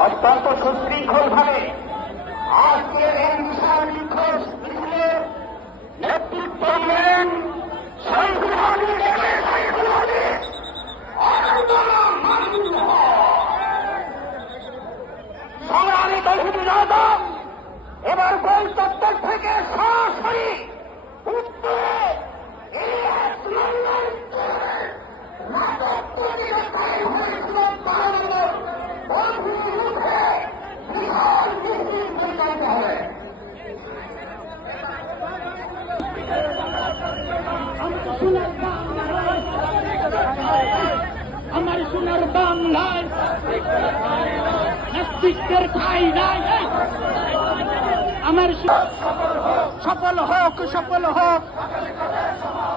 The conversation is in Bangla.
অত্যন্ত সুশৃঙ্খল ভাবে আজকের এই বিশাল বিক্ষোভ মিছিলের নেতৃত্ব দিলেন সংগ্রামী তৌহিদি জনতা এবার গোল চত্বর থেকে সরাসরি উত্তরে ইলিয়াস মোল্লার আমার সোনার বাংলায় নাস্তিকদের ঠাঁই নাই। আমার সফল হোক